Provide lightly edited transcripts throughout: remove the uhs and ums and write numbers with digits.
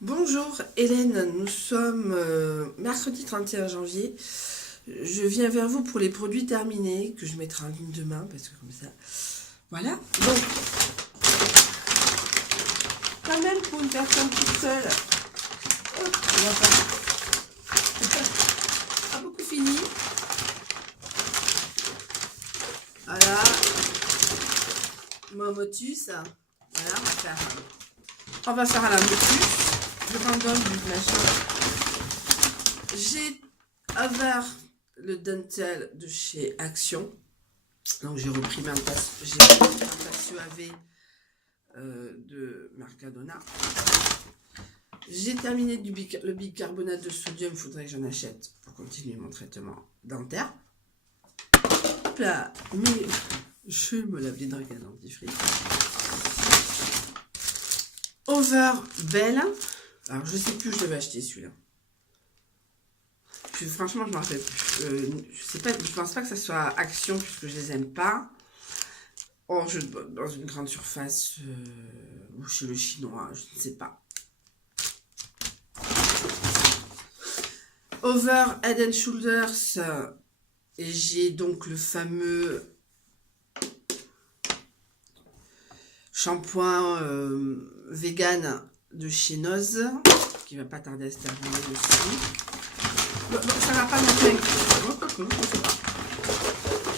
Bonjour Hélène, nous sommes mercredi 31 janvier. Je viens vers vous pour les produits terminés que je mettrai en ligne demain parce que comme ça. Voilà. Donc, quand même pour une personne toute seule, hop, on va pas beaucoup fini. Voilà. Mon motus. Voilà, on va faire à la motus. Je randonne du machin. J'ai ouvert le dentel de chez Action. Donc j'ai repris ma tasse. J'ai repris ma tasse UAV de Mercadona. J'ai terminé le bicarbonate de sodium. Il faudrait que j'en achète pour continuer mon traitement dentaire. Hop là, mais je me lave les dents avec un dentifrice. Over Bell. Alors, je sais plus où je devais acheter celui-là. Franchement, je ne m'en rappelle plus. Je pense pas que ça soit Action, puisque je les aime pas. Oh, dans une grande surface, ou chez le chinois, je ne sais pas. Over Head and Shoulders. Et j'ai donc le fameux shampoing vegan de chez Noz, qui va pas tarder à se terminer aussi. Bon, ça va pas non plus.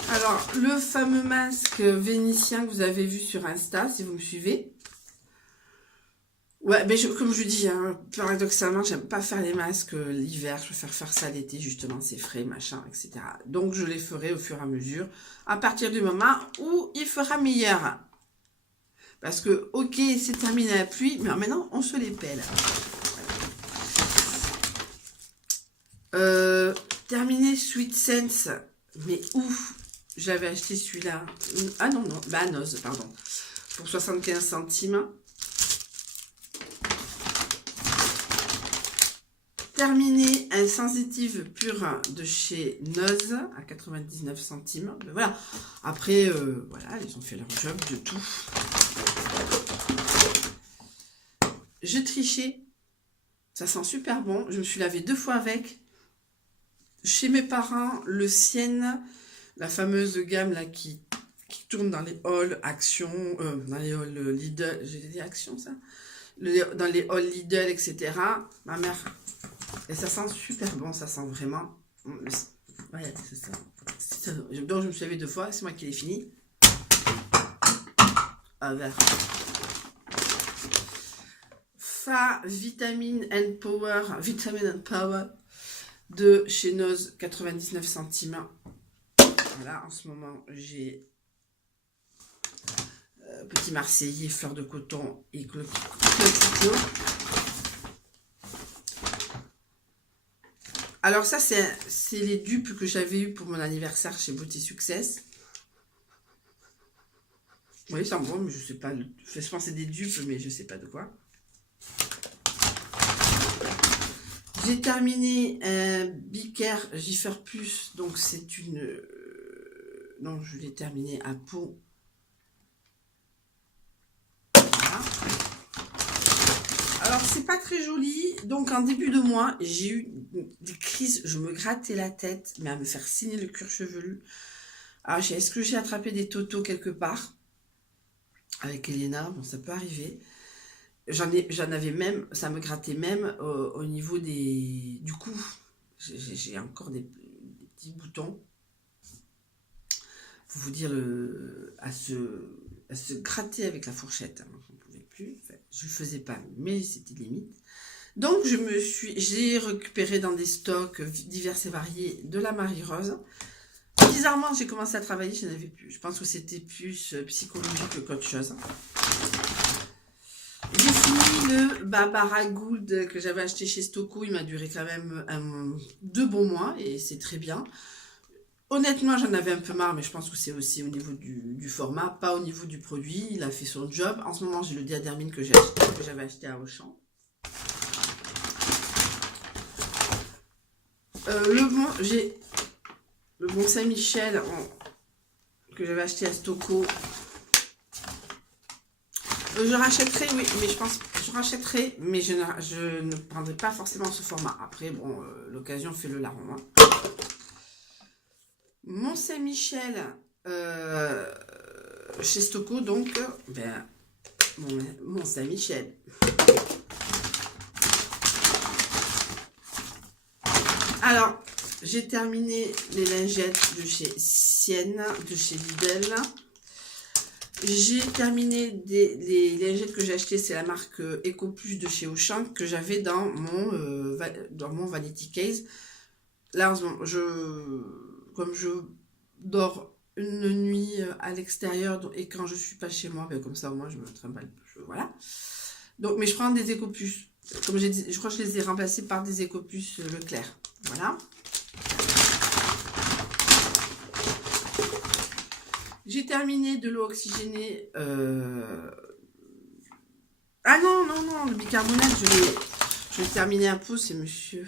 Alors, le fameux masque vénitien que vous avez vu sur Insta, si vous me suivez. Ouais, mais comme je dis, hein, paradoxalement, j'aime pas faire les masques l'hiver, je préfère faire ça l'été, justement, c'est frais, machin, etc. Donc, je les ferai au fur et à mesure, à partir du moment où il fera meilleur. Parce que, ok, c'est terminé la pluie, mais maintenant, on se les pèle. Terminé Sweet Sense, mais ouf, j'avais acheté celui-là. Ah non, bah Noz, pardon. Pour 75 centimes. Terminé un sensitive pur de chez Noz à 99 centimes. Ben voilà. Après, voilà, ils ont fait leur job de tout. Je trichais. Ça sent super bon. Je me suis lavé 2 fois avec. Chez mes parents, le Sienne, la fameuse gamme là qui tourne dans les halls Action, dans les halls Lidl, j'ai dit Action ça, dans les halls Lidl, etc. Ma mère, et ça sent super bon, ça sent vraiment. Ouais, c'est ça. Donc je me suis lavé 2 fois, c'est moi qui l'ai fini. Ah, vert. Vitamine and Power de chez Noz, 99 centimes. Voilà, en ce moment, j'ai Petit Marseillais, fleur de coton et clocito. Alors ça, c'est les dupes que j'avais eu pour mon anniversaire chez Beauty Success. Oui, c'est bon, mais je sais pas. Je pense que c'est des dupes, mais je sais pas de quoi. J'ai terminé un Bicare Giffer Plus, donc c'est une... non, je l'ai terminé à peau. Voilà. Alors, c'est pas très joli. Donc, en début de mois, j'ai eu des crises. Je me grattais la tête, mais à me faire saigner le cuir chevelu. Alors, est-ce que j'ai attrapé des totos quelque part avec Elena? Bon, ça peut arriver. J'en avais même, ça me grattait même au niveau du cou. J'ai encore des petits boutons. Faut vous dire, à se gratter avec la fourchette. Hein, je ne pouvais plus. Enfin, je ne le faisais pas, mais c'était limite. Donc, j'ai récupéré dans des stocks divers et variés de la Marie-Rose. Bizarrement, j'ai commencé à travailler, je n'en avais plus. Je pense que c'était plus psychologique qu'autre chose. J'ai fini le Barbara Gould que j'avais acheté chez Stocco. Il m'a duré quand même 2 bons mois et c'est très bien. Honnêtement, j'en avais un peu marre, mais je pense que c'est aussi au niveau du format, pas au niveau du produit. Il a fait son job. En ce moment, j'ai le Diadermine que j'avais acheté à Auchan. J'ai le Bon Saint-Michel que j'avais acheté à Stocco. Je rachèterai, oui, mais je pense je rachèterai, mais je ne prendrai pas forcément ce format. Après, bon, l'occasion fait le larron. Hein. Mont Saint-Michel, chez Stocco, donc, ben, Mont Saint-Michel. Alors, j'ai terminé les lingettes de chez Sienne, de chez Lidl. J'ai terminé les lingettes que j'ai achetées, c'est la marque EcoPlus de chez Auchan, que j'avais dans mon Vanity Case. Là, en ce moment, comme je dors une nuit à l'extérieur, et quand je suis pas chez moi, ben comme ça, moi, je me trimballe. Voilà. Donc, mais je prends des EcoPlus. Comme j'ai dit, je crois que je les ai remplacés par des EcoPlus Leclerc. Voilà. J'ai terminé de l'eau oxygénée. Ah non, non, non, le bicarbonate, je l'ai terminé un peu, c'est monsieur.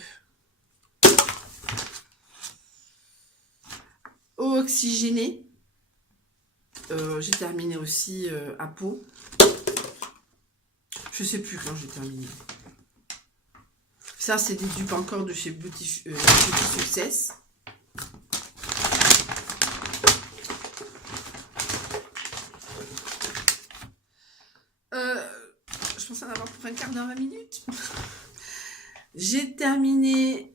Eau oxygénée. J'ai terminé aussi à Pau. Je sais plus quand j'ai terminé. Ça, c'est des dupes encore de chez Beauty Success. Je pense en avoir pour un quart d'heure, 20 minutes. J'ai terminé,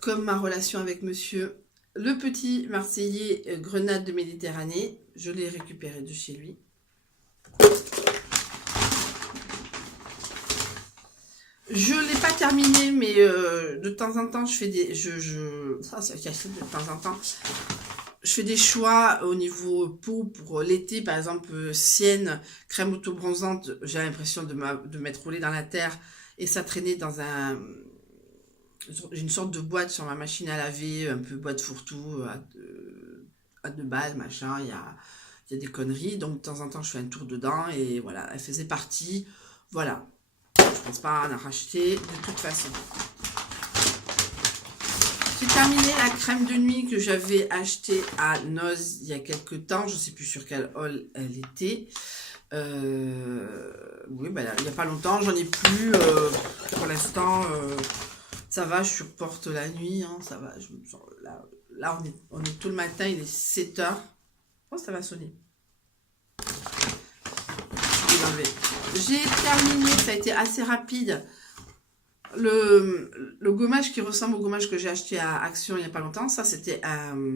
comme ma relation avec monsieur, le petit Marseillais grenade de Méditerranée. Je l'ai récupéré de chez lui. Je ne l'ai pas terminé, mais de temps en temps, je fais des... ça, c'est caché de temps en temps. Je fais des choix au niveau peau pour l'été, par exemple, Sienne, crème auto-bronzante. J'ai l'impression de m'être roulée dans la terre et ça traînait dans une sorte de boîte sur ma machine à laver, un peu boîte fourre-tout, à deux balles, machin. Il y a des conneries. Donc, de temps en temps, je fais un tour dedans et voilà, elle faisait partie. Voilà. Je pense pas en racheter de toute façon. J'ai terminé la crème de nuit que j'avais achetée à Noz il y a quelques temps. Je ne sais plus sur quel haul elle était. Oui, ben là, il n'y a pas longtemps. J'en ai plus. Pour l'instant, ça va. Je supporte la nuit. Hein, ça va. Là, on est tout le matin. Il est 7 h. Oh, ça va sonner. J'ai terminé, ça a été assez rapide, le gommage qui ressemble au gommage que j'ai acheté à Action il n'y a pas longtemps. Ça, c'était un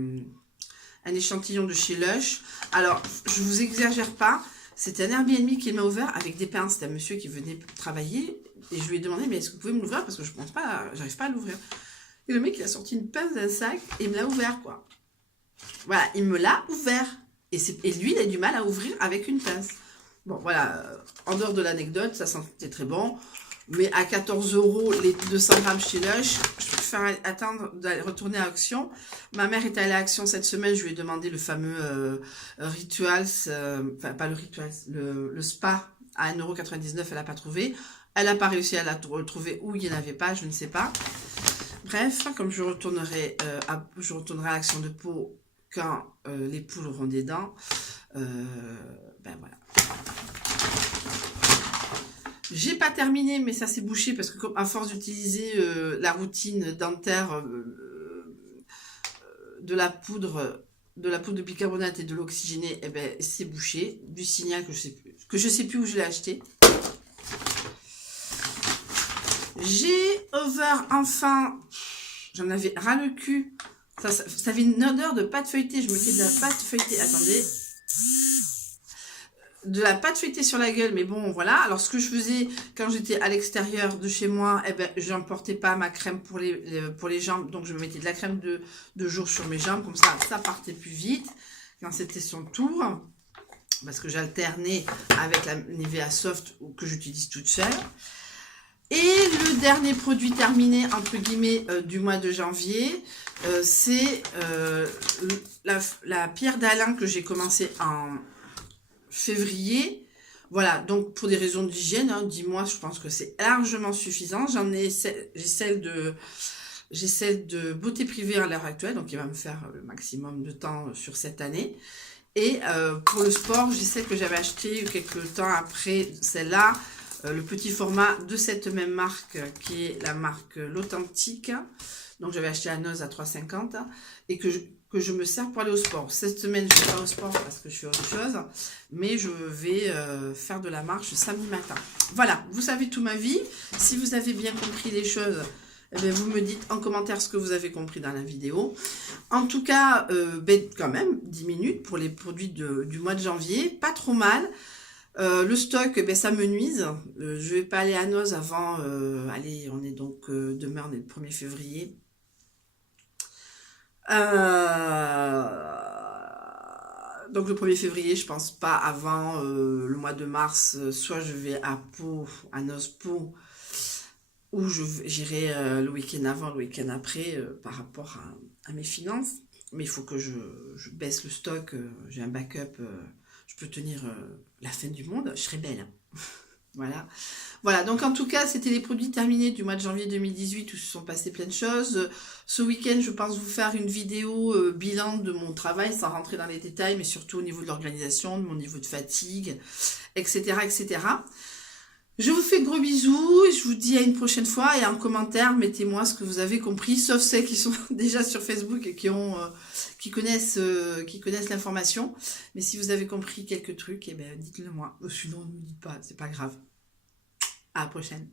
échantillon de chez Lush. Alors, je vous exagère pas, c'était un Airbnb qui m'a ouvert avec des pinces. C'était un monsieur qui venait travailler et je lui ai demandé, mais est-ce que vous pouvez me l'ouvrir parce que je pense pas, j'arrive pas à l'ouvrir. Et le mec, il a sorti une pince d'un sac et il me l'a ouvert, quoi. Voilà, il me l'a ouvert. Et lui, il a du mal à ouvrir avec une pince. Bon, voilà, en dehors de l'anecdote, ça sentait très bon. Mais à 14 € les 200 grammes chez Lush, je préfère attendre d'aller retourner à Action. Ma mère est allée à Action cette semaine, je lui ai demandé le fameux Rituals, enfin pas le Rituals, le spa à 1,99 €, elle n'a pas trouvé. Elle n'a pas réussi à la retrouver ou il n'y en avait pas, je ne sais pas. Bref, comme je retournerai à Action de Pau quand les poules auront des dents, ben voilà. J'ai pas terminé, mais ça s'est bouché parce que à force d'utiliser la routine dentaire de la poudre de bicarbonate et de l'oxygéné, eh ben c'est bouché. Du Signal que je sais plus où je l'ai acheté. J'ai over enfin, j'en avais ras le cul. Ça avait une odeur de pâte feuilletée. Je mettais de la pâte feuilletée. Attendez. De la pâte feuilletée sur la gueule, mais bon, voilà. Alors, ce que je faisais quand j'étais à l'extérieur de chez moi, eh ben, je n'emportais pas ma crème pour les jambes. Donc, je me mettais de la crème de jour sur mes jambes. Comme ça partait plus vite quand c'était son tour. Parce que j'alternais avec la Nivea Soft que j'utilise toute seule. Et le dernier produit terminé, entre guillemets, du mois de janvier, c'est la pierre d'Alain que j'ai commencé en février. Voilà, donc pour des raisons d'hygiène, hein, 10 mois, je pense que c'est largement suffisant. J'ai celle de beauté privée à l'heure actuelle, donc il va me faire le maximum de temps sur cette année. Et pour le sport, j'ai celle que j'avais achetée quelques temps après celle-là, le petit format de cette même marque, qui est la marque L'Authentique. Donc j'avais acheté à Noz à 3,50 et que je me sers pour aller au sport. Cette semaine, je ne vais pas au sport parce que je fais autre chose, mais je vais faire de la marche samedi matin. Voilà, vous savez tout ma vie. Si vous avez bien compris les choses, eh bien, vous me dites en commentaire ce que vous avez compris dans la vidéo. En tout cas, quand même, 10 minutes pour les produits du mois de janvier, pas trop mal. Le stock, ça me nuise. Je vais pas aller à Noz avant... allez, on est donc... demain, on est le 1er février. Donc le 1er février, je pense pas avant le mois de mars. Soit je vais à Pau, à Noz Pau, ou j'irai le week-end avant, le week-end après, par rapport à mes finances. Mais il faut que je baisse le stock. J'ai un backup. Je peux tenir la fin du monde. Je serai belle. Voilà. Voilà, donc en tout cas, c'était les produits terminés du mois de janvier 2018 où se sont passées plein de choses. Ce week-end, je pense vous faire une vidéo bilan de mon travail, sans rentrer dans les détails, mais surtout au niveau de l'organisation, de mon niveau de fatigue, etc., etc. Je vous fais de gros bisous, et je vous dis à une prochaine fois, et en commentaire, mettez-moi ce que vous avez compris, sauf celles qui sont déjà sur Facebook et qui connaissent l'information. Mais si vous avez compris quelques trucs, eh ben, dites-le moi. Sinon, ne me dites pas, c'est pas grave. À la prochaine.